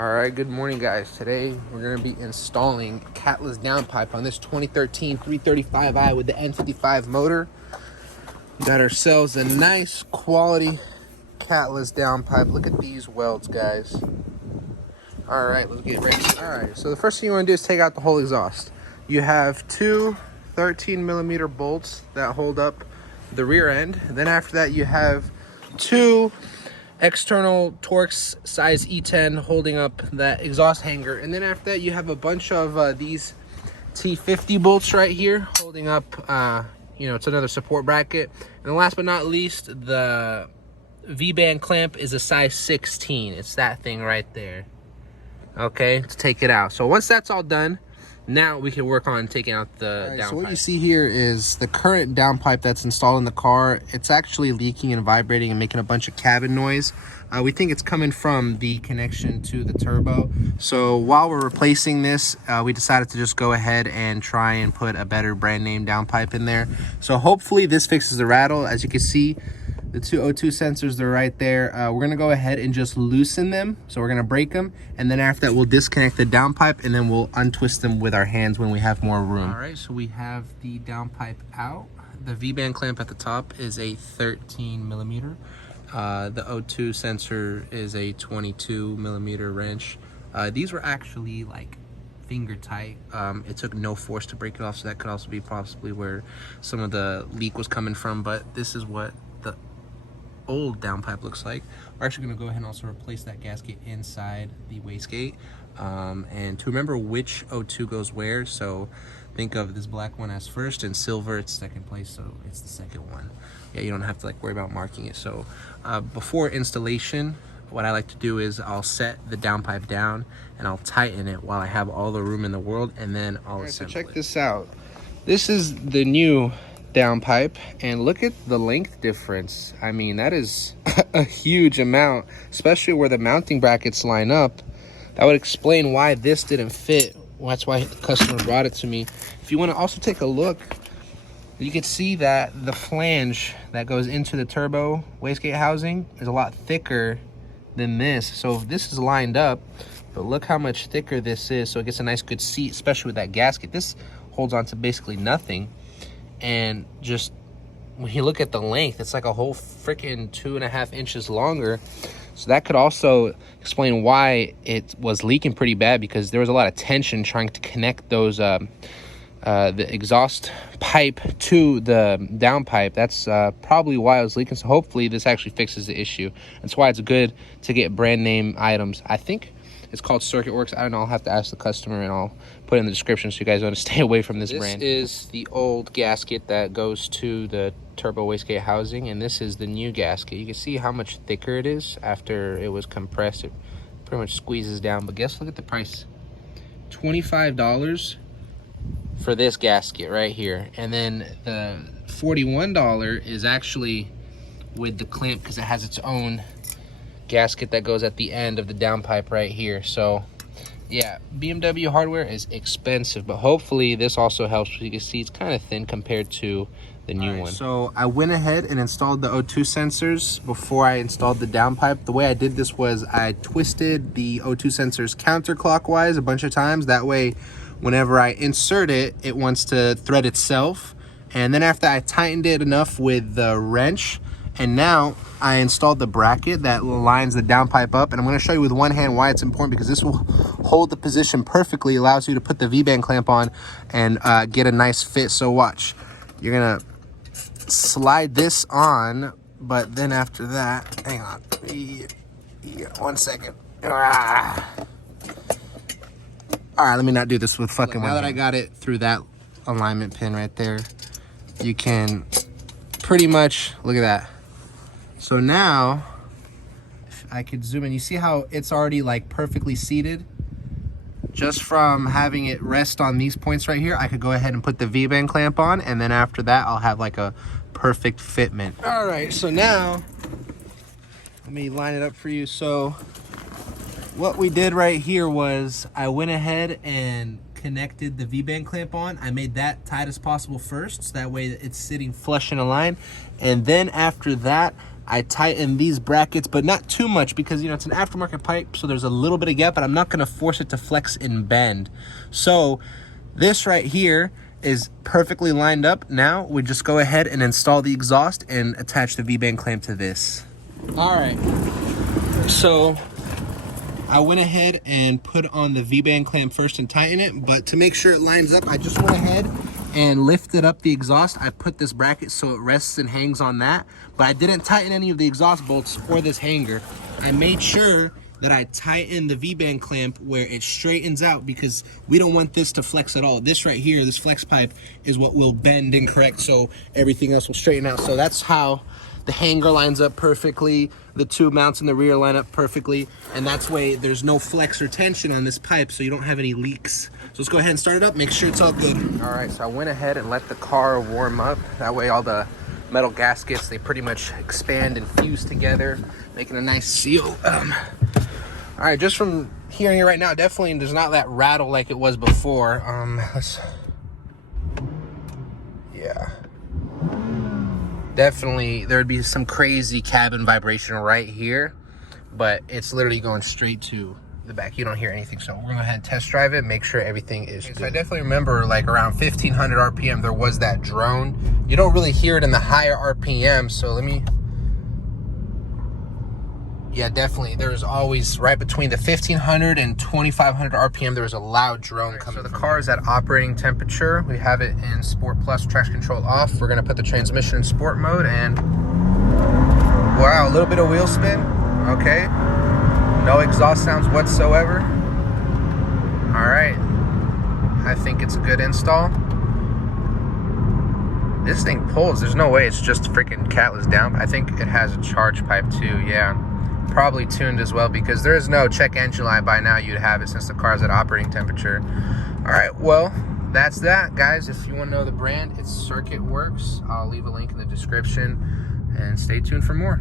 Alright, good morning guys. Today we're going to be installing Catless downpipe on this 2013 335i with the N55 motor. We got ourselves a nice quality Catless downpipe. Look at these welds, guys. Alright, let's get ready. Alright, so the first thing you want to do is take out the whole exhaust. You have two 13mm bolts that hold up the rear end. Then after that you have two external Torx size E10 holding up that exhaust hanger, and then after that you have a bunch of these T50 bolts right here holding up it's another support bracket. And last but not least, the V-band clamp is a size 16. It's that thing right there, okay, to take it out. So once that's all done, now we can work on taking out the downpipe. So what you see here is the current downpipe that's installed in the car. It's actually leaking and vibrating and making a bunch of cabin noise. We think it's coming from the connection to the turbo. So while we're replacing this, we decided to just go ahead and try and put a better brand name downpipe in there. So hopefully this fixes the rattle. As you can see, the two O2 sensors, they're right there. We're gonna go ahead and just loosen them. So we're gonna break them, and then after that we'll disconnect the downpipe, and then we'll untwist them with our hands when we have more room. All right, so we have the downpipe out. The V-band clamp at the top is a 13mm. The O2 sensor is a 22mm wrench. These were actually like finger tight. It took no force to break it off, so that could also be possibly where some of the leak was coming from, but this is what the old downpipe looks like. We're actually going to go ahead and also replace that gasket inside the wastegate, and to remember which O2 goes where, so think of this black one as first and silver it's second place, so it's the second one. Yeah, you don't have to like worry about marking it. So before installation, what I like to do is I'll set the downpipe down and I'll tighten it while I have all the room in the world, and then I'll assemble it. So check this out. This is the new downpipe, and look at the length difference. I mean, that is a huge amount, especially where the mounting brackets line up. That would explain why this didn't fit. Well, that's why the customer brought it to me. If you want to also take a look, you can see that the flange that goes into the turbo wastegate housing is a lot thicker than this. So if this is lined up, but look how much thicker this is, so it gets a nice good seat, especially with that gasket. This holds on to basically nothing. And just when you look at the length, it's like a whole freaking 2.5 inches longer. So that could also explain why it was leaking pretty bad, because there was a lot of tension trying to connect those the exhaust pipe to the downpipe. That's probably why it was leaking. So hopefully this actually fixes the issue. That's why it's good to get brand name items. I think it's called Circuit Works. I don't know. I'll have to ask the customer, and I'll put it in the description so you guys want to stay away from this brand. This is the old gasket that goes to the turbo wastegate housing, and this is the new gasket. You can see how much thicker it is after it was compressed. It pretty much squeezes down. But guess, look at the price. $25 for this gasket right here. And then the $41 is actually with the clamp, because it has its own gasket that goes at the end of the downpipe right here. So yeah, BMW hardware is expensive, but hopefully this also helps. You can see it's kind of thin compared to the new one. So I went ahead and installed the O2 sensors before I installed the downpipe. The way I did this was I twisted the O2 sensors counterclockwise a bunch of times. That way, whenever I insert it, it wants to thread itself. And then after I tightened it enough with the wrench, and now I installed the bracket that lines the downpipe up, and I'm going to show you with one hand why it's important, because this will hold the position perfectly, allows you to put the V-band clamp on and get a nice fit. So watch, you're going to slide this on, but then after that, hang on, 1 second. All right, let me not do this with fucking one hand. Now that I got it through that alignment pin right there, you can pretty much, look at that. So now, if I could zoom in, you see how it's already like perfectly seated? Just from having it rest on these points right here, I could go ahead and put the V-band clamp on, and then after that, I'll have like a perfect fitment. All right, so now, let me line it up for you. So what we did right here was I went ahead and connected the V-band clamp on. I made that tight as possible first, so that way it's sitting flush in a line. And then after that, I tighten these brackets, but not too much because, you know, it's an aftermarket pipe, so there's a little bit of gap, but I'm not gonna force it to flex and bend. So this right here is perfectly lined up. Now we just go ahead and install the exhaust and attach the Vband clamp to this. All right, so I went ahead and put on the Vband clamp first and tighten it, but to make sure it lines up, I just went ahead and lifted up the exhaust. I put this bracket so it rests and hangs on that, but I didn't tighten any of the exhaust bolts or this hanger. I made sure that I tighten the Vband clamp where it straightens out because we don't want this to flex at all. This right here, this flex pipe, is what will bend incorrect, so everything else will straighten out. So that's how the hanger lines up perfectly, the two mounts in the rear line up perfectly, and that's way there's no flex or tension on this pipe, so you don't have any leaks. So let's go ahead and start it up, make sure it's all good. All right, so I went ahead and let the car warm up. That way all the metal gaskets, they pretty much expand and fuse together, making a nice seal. All right, just from hearing it right now, definitely there's not that rattle like it was before. Yeah. Definitely, there would be some crazy cabin vibration right here, but it's literally going straight to the back. You don't hear anything, so we're gonna go ahead and test drive it, make sure everything is good. So I definitely remember, like, around 1500 RPM, there was that drone. You don't really hear it in the higher RPM, so let me... Yeah, definitely. There's always, right between the 1500 and 2500 RPM, there was a loud drone coming. So the car is at operating temperature. We have it in Sport Plus, traction control off. We're gonna put the transmission in sport mode, and wow, a little bit of wheel spin. Okay, no exhaust sounds whatsoever. All right, I think it's a good install. This thing pulls. There's no way it's just freaking Catless down. I think it has a charge pipe too. Yeah, probably tuned as well, because there is no check engine light. By now you'd have it since the car's at operating temperature. All right, well, that's that, guys. If you want to know the brand, it's Circuit Works. I'll leave a link in the description, and stay tuned for more.